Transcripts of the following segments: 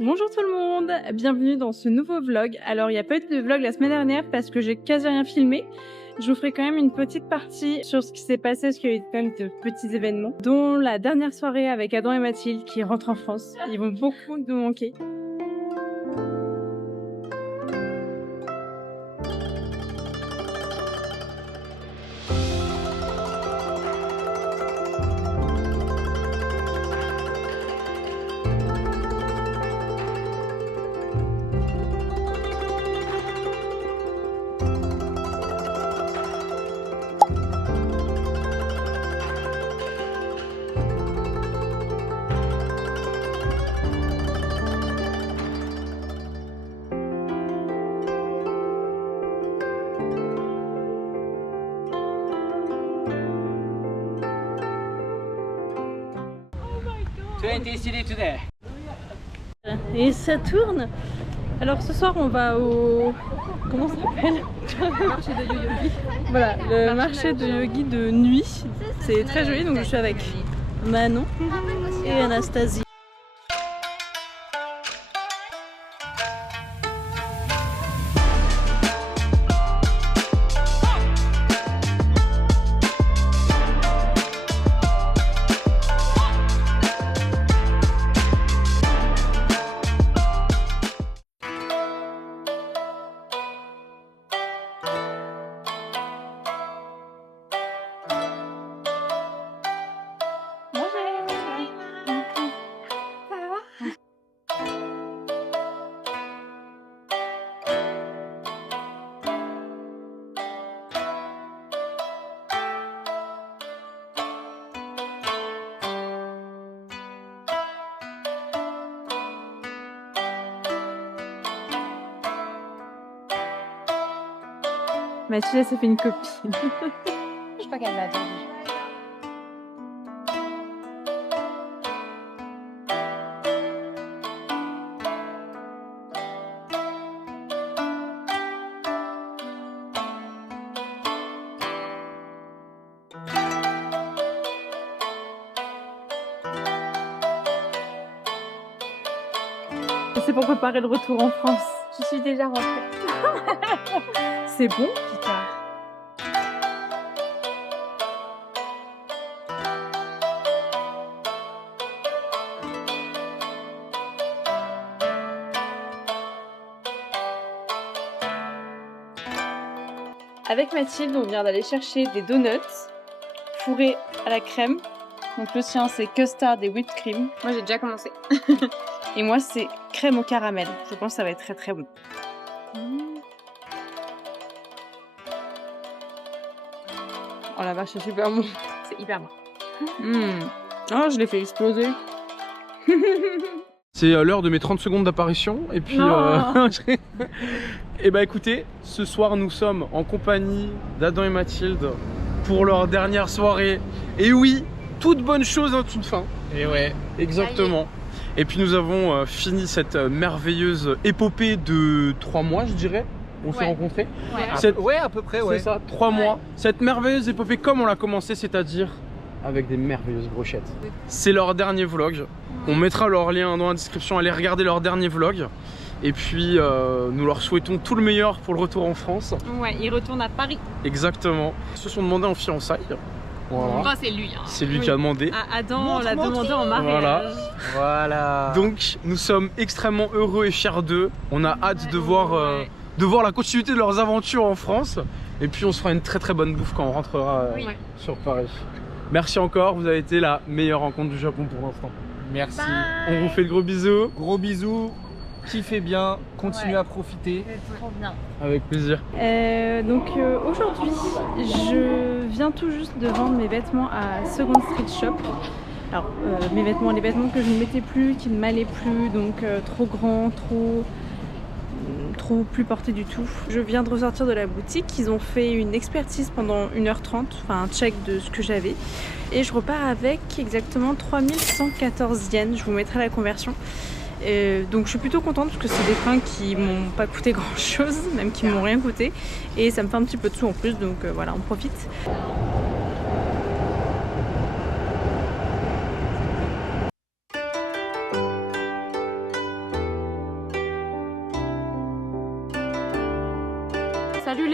Bonjour tout le monde, bienvenue dans ce nouveau vlog. Alors il n'y a pas eu de vlog la semaine dernière parce que j'ai quasi rien filmé. Je vous ferai quand même une petite partie sur ce qui s'est passé parce qu'il y a eu quand même de petits événements, dont la dernière soirée avec Adam et Mathilde qui rentrent en France. Ils vont beaucoup nous manquer. Et ça tourne. Alors ce soir on va au... Comment ça s'appelle? Le marché de yogi. Voilà, le marché de yogi de nuit. C'est très joli, donc je suis avec Manon et Anastasie. Mathilde, elle s'est fait une copine. Je crois qu'elle m'a attendu. C'est pour préparer le retour en France. Je suis déjà rentrée. C'est bon, Picard. Avec Mathilde, on vient d'aller chercher des donuts fourrés à la crème. Donc le sien c'est custard et whipped cream. Moi j'ai déjà commencé. Et moi c'est crème au caramel. Je pense que ça va être très très bon. Oh la vache, c'est super bon. C'est hyper bon. Oh, je l'ai fait exploser. C'est l'heure de mes 30 secondes d'apparition. Et puis, et bah écoutez, ce soir nous sommes en compagnie d'Adam et Mathilde pour leur dernière soirée. Et oui, toute bonne chose en toute fin. Et ouais, exactement. Et puis nous avons fini cette merveilleuse épopée de 3 mois, je dirais. On s'est rencontrés. Ouais, à peu près, ouais. C'est ça, 3 mois. Cette merveilleuse épopée comme on l'a commencé, c'est-à-dire avec des merveilleuses brochettes. C'est leur dernier vlog. On mettra leur lien dans la description. Allez regarder leur dernier vlog. Et puis nous leur souhaitons tout le meilleur pour le retour en France. Ouais, ils retournent à Paris. Exactement. Ils se sont demandés en fiançailles. Voilà. Enfin, c'est lui. Hein. C'est lui qui a demandé. Adam l'a demandé en mariage. Voilà. Donc nous sommes extrêmement heureux et fiers d'eux. On a hâte de voir la continuité de leurs aventures en France. Et puis on se fera une très très bonne bouffe quand on rentrera sur Paris. Merci encore, vous avez été la meilleure rencontre du Japon pour l'instant. Merci. On vous fait de gros bisous. Gros bisous. Kiffez bien, continuez à profiter. Trop bien. Avec plaisir. Aujourd'hui, je viens tout juste de vendre mes vêtements à Second Street Shop. Alors, mes vêtements, les vêtements que je ne mettais plus, qui ne m'allaient plus, donc trop grands, trop plus portés du tout. Je viens de ressortir de la boutique, ils ont fait une expertise pendant 1h30, enfin un check de ce que j'avais. Et je repars avec exactement 3114 yens, je vous mettrai la conversion. Donc je suis plutôt contente parce que c'est des fringues qui m'ont pas coûté grand chose, même qui m'ont rien coûté. Et ça me fait un petit peu de sous en plus, donc voilà, on profite.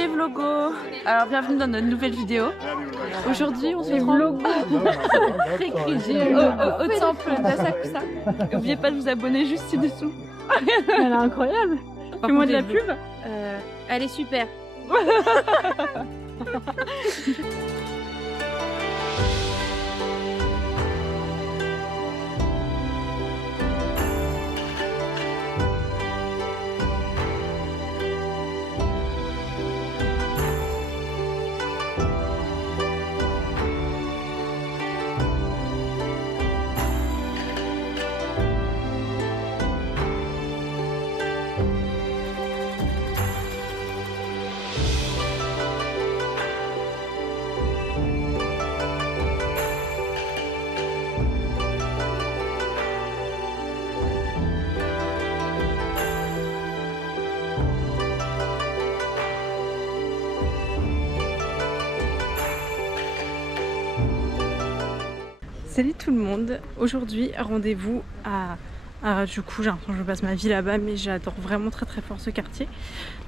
les vlogos. Alors bienvenue dans notre nouvelle vidéo. Aujourd'hui on se retrouve au temple d'Asakusa. N'oubliez pas de vous abonner juste ci-dessous. Elle est incroyable. Fais-moi de la pub. Elle est super. Salut tout le monde, aujourd'hui rendez-vous à du coup j'ai l'impression que je passe ma vie là-bas mais j'adore vraiment très fort ce quartier.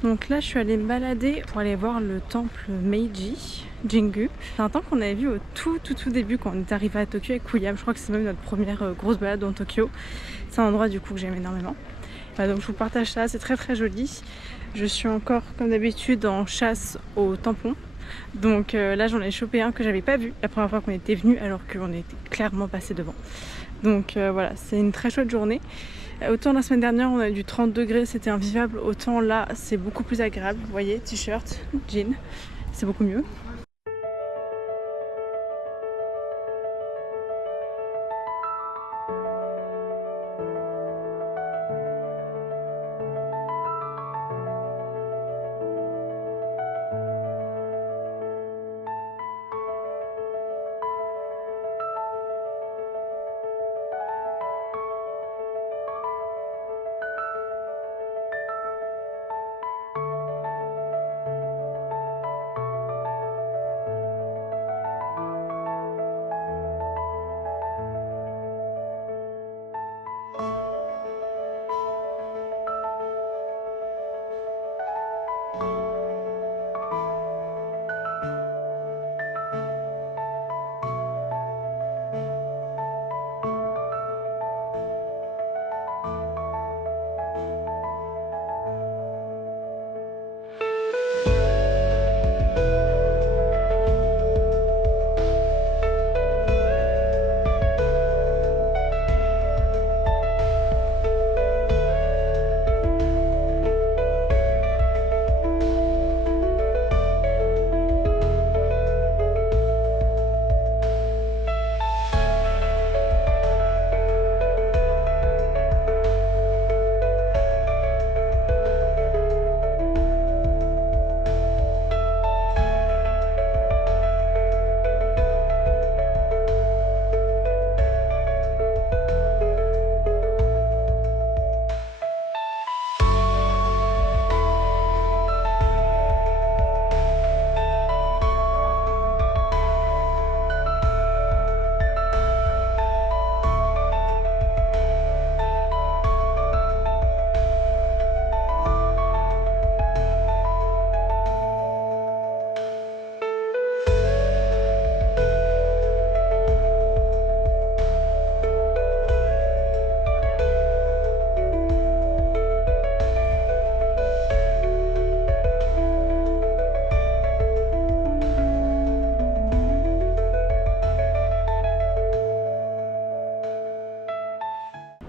Donc là je suis allée me balader pour aller voir le temple Meiji Jingu. C'est un temple qu'on avait vu au tout début quand on est arrivé à Tokyo avec William. Je crois que c'est même notre première grosse balade dans Tokyo. C'est un endroit du coup que j'aime énormément. Donc je vous partage ça, c'est très joli. Je suis encore comme d'habitude en chasse aux tampons. Donc là j'en ai chopé un que j'avais pas vu la première fois qu'on était venu alors qu'on était clairement passé devant. Donc voilà, c'est une très chouette journée. Autant la semaine dernière on a eu du 30 degrés, c'était invivable, autant là c'est beaucoup plus agréable. Vous voyez, t-shirt, jean, c'est beaucoup mieux.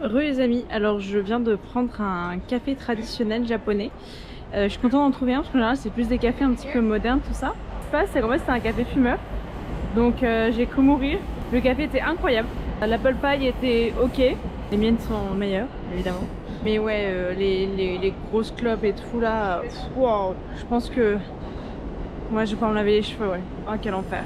Re les amis, alors je viens de prendre un café traditionnel japonais. Je suis contente d'en trouver un parce qu'en général c'est plus des cafés un petit peu modernes tout ça. Ce qui se passe c'est qu'en fait c'est un café fumeur. Donc j'ai cru mourir. Le café était incroyable. L'apple pie était ok. Les miennes sont meilleures évidemment. Mais ouais les grosses clopes et tout là, wow, je pense que moi je vais pas me laver les cheveux, ouais. Oh quel enfer.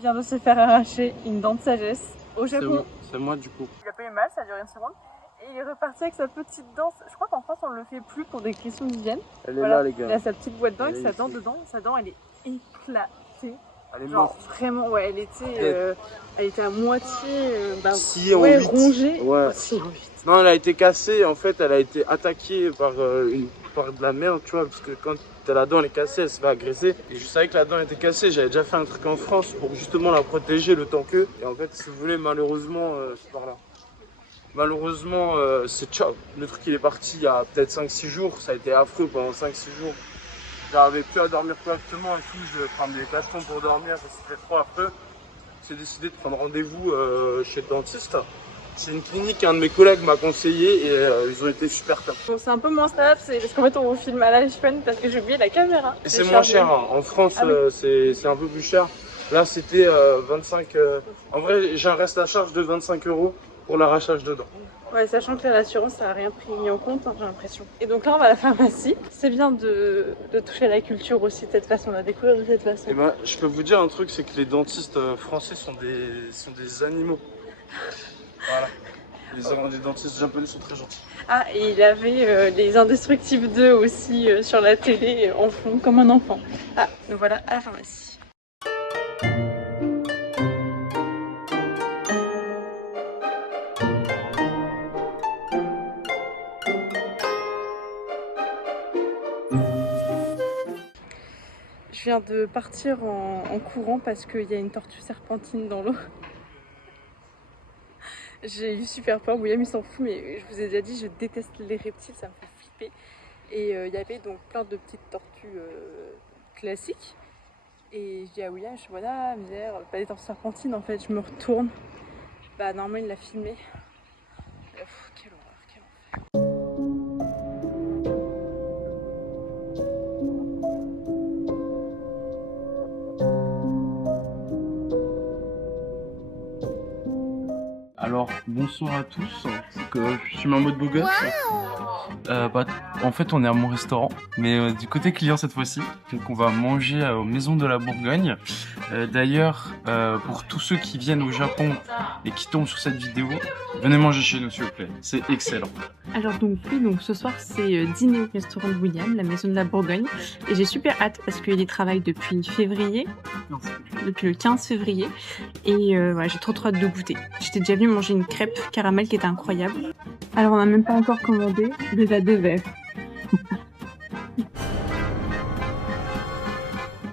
vient de se faire arracher une dent de sagesse au Japon. C'est moi du coup. Il a pas eu mal, ça a duré une seconde. Et il est reparti avec sa petite dent. Je crois qu'en France on le fait plus pour des questions d'hygiène. Elle est Voilà. là les Il a gars. sa petite boîte dent Elle avec est sa dent ici. dedans. Sa dent elle est éclatée. Elle est Genre morte. vraiment, ouais, elle était à moitié Si en ouais, 8. rongée. Ouais. Oh, si, en 8. Non, elle a été cassée, en fait, elle a été attaquée par, par de la merde, tu vois, parce que quand la dent elle est cassée, elle se fait agresser. Et je savais que la dent était cassée, j'avais déjà fait un truc en France pour justement la protéger le temps que. Et en fait, si vous voulez, malheureusement, c'est par là. Malheureusement, c'est ciao. Le truc il est parti il y a peut-être 5-6 jours, ça a été affreux pendant 5-6 jours. J'arrivais plus à dormir correctement et tout, je devais prendre des cachetons pour dormir, c'était trop affreux. J'ai décidé de prendre rendez-vous chez le dentiste. C'est une clinique qu'un de mes collègues m'a conseillé et ils ont été super top. Bon, c'est un peu moins stable, c'est parce qu'en fait on filme à l'iPhone parce que j'ai oublié la caméra. Et c'est moins cher, hein. En France Ah oui. c'est un peu plus cher. Là c'était 25... En vrai j'ai un reste à charge de 25 € pour l'arrachage de dents. Ouais, sachant que l'assurance ça n'a rien pris mis en compte, hein, j'ai l'impression. Et donc là on va à la pharmacie. C'est bien de toucher à la culture aussi de cette façon, de découvrir de cette façon. Et ben je peux vous dire un truc, c'est que les dentistes français sont des animaux. Voilà. Les dentistes japonais sont très gentils. Ah, et il avait les Indestructibles 2 aussi sur la télé en fond, comme un enfant. Ah, nous voilà à la pharmacie. Je viens de partir en courant parce qu'il y a une tortue serpentine dans l'eau. J'ai eu super peur, William il s'en fout, mais je vous ai déjà dit, je déteste les reptiles, ça me fait flipper. Et il y avait donc plein de petites tortues classiques. Et je dis à William, je suis voilà, misère, pas des tortues serpentines en fait, je me retourne. Bah normalement il l'a filmé. Quelle horreur, quelle horreur. Alors, bonsoir à tous. Je suis en mode beau gosse. En fait, on est à mon restaurant, mais du côté client cette fois-ci. Donc, on va manger aux Maisons de la Bourgogne. D'ailleurs, pour tous ceux qui viennent au Japon et qui tombent sur cette vidéo, venez manger chez nous, s'il vous plaît. C'est excellent. Alors donc oui, donc ce soir c'est dîner au restaurant de William, la Maison de la Bourgogne. Et j'ai super hâte parce qu'il y travaille depuis février, depuis le 15 février. Et ouais, j'ai trop hâte de goûter. J'étais déjà venue manger une crêpe caramel qui était incroyable. Alors on n'a même pas encore commandé, déjà 2 verres.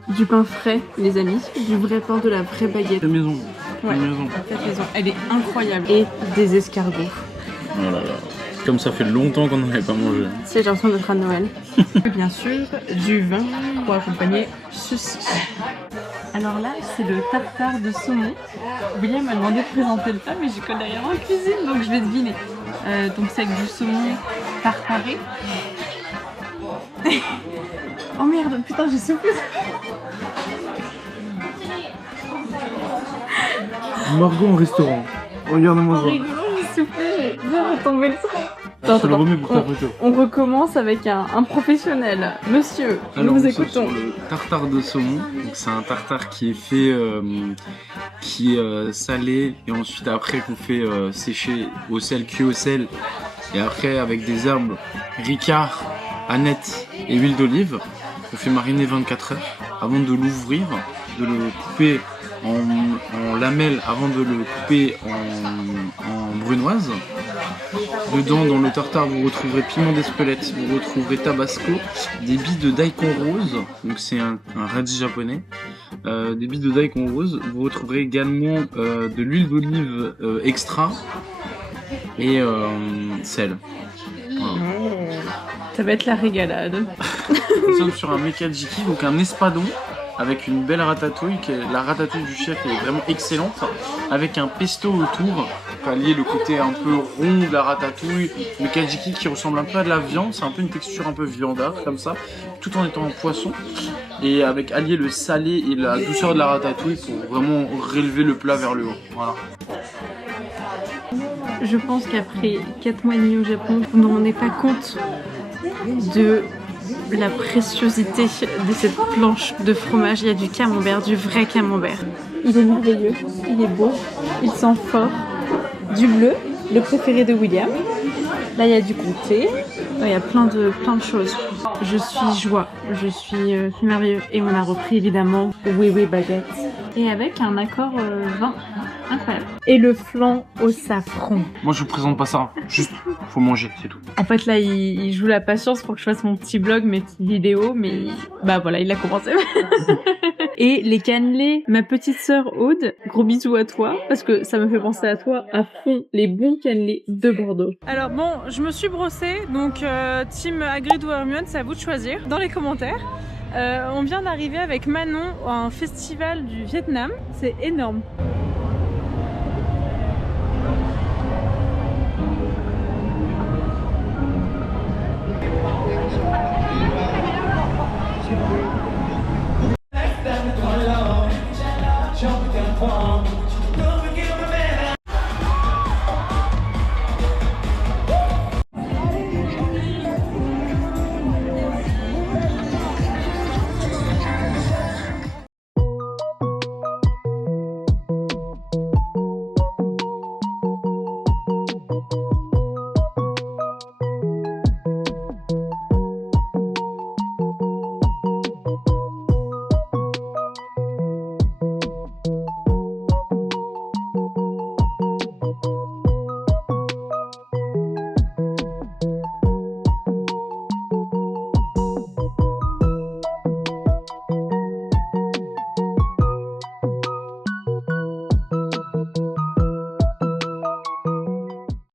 Du pain frais, les amis, du vrai pain, de la vraie baguette. La maison. Ouais, La maison. la maison. Elle est incroyable. Et des escargots. Oh là là. Comme ça fait longtemps qu'on n'en avait pas mangé. C'est j'ai l'impression d'être à Noël. Bien sûr, du vin pour accompagner ceci. Alors là, c'est le tartare de saumon. William m'a demandé de présenter le plat, mais je connais rien en cuisine, donc je vais deviner. Donc c'est avec du saumon tartaré. Oh merde, putain, j'ai soufflé. Margot en restaurant. Regarde-moi En ça. rigolant, j'ai soufflé, j'ai retomber le sang. Je te le remets pour ta photo. On recommence avec un professionnel. Monsieur, Alors, nous vous nous sommes écoutons. sur le tartare de saumon. Donc, c'est un tartare qui est fait, qui est salé et ensuite après qu'on fait sécher au sel, cuit au sel. Et après avec des herbes, ricard, aneth et huile d'olive. On fait mariner 24 heures avant de l'ouvrir, de le couper en lamelles avant de le couper en brunoise. Dedans, dans le tartare, vous retrouverez piment d'Espelette, vous retrouverez tabasco, des billes de daikon rose, donc c'est un radis japonais, des billes de daikon rose. Vous retrouverez également de l'huile d'olive extra et sel. Voilà. Ça va être la régalade. Nous sommes sur un mekajiki, donc un espadon avec une belle ratatouille. La ratatouille du chef est vraiment excellente, avec un pesto autour pour allier le côté un peu rond de la ratatouille. Le mekajiki qui ressemble un peu à de la viande, c'est un peu une texture un peu viandâtre comme ça, tout en étant un poisson. Et avec allier le salé et la douceur de la ratatouille pour vraiment relever le plat vers le haut. Voilà. Je pense qu'après 4 mois et demi au Japon, vous ne vous rendez pas compte de la préciosité de cette planche de fromage. Il y a du camembert, du vrai camembert. Il est merveilleux, il est beau, il sent fort. Du bleu, le préféré de William. Là, il y a du comté. Il y a plein de choses. Je suis joie, je suis merveilleux. Et on a repris évidemment Oui Oui Baguette. Et avec un accord vin incroyable. Et le flan au safran. Moi je vous présente pas ça, juste faut manger, c'est tout. En fait là il joue la patience pour que je fasse mon petit blog, mes petites vidéos, mais bah voilà, il a commencé. Et les cannelés, ma petite sœur Aude, gros bisous à toi, parce que ça me fait penser à toi à fond, les bons cannelés de Bordeaux. Alors bon, je me suis brossée, donc team Hagrid ou Hermione, c'est à vous de choisir dans les commentaires. On vient d'arriver avec Manon à un festival du Vietnam, c'est énorme.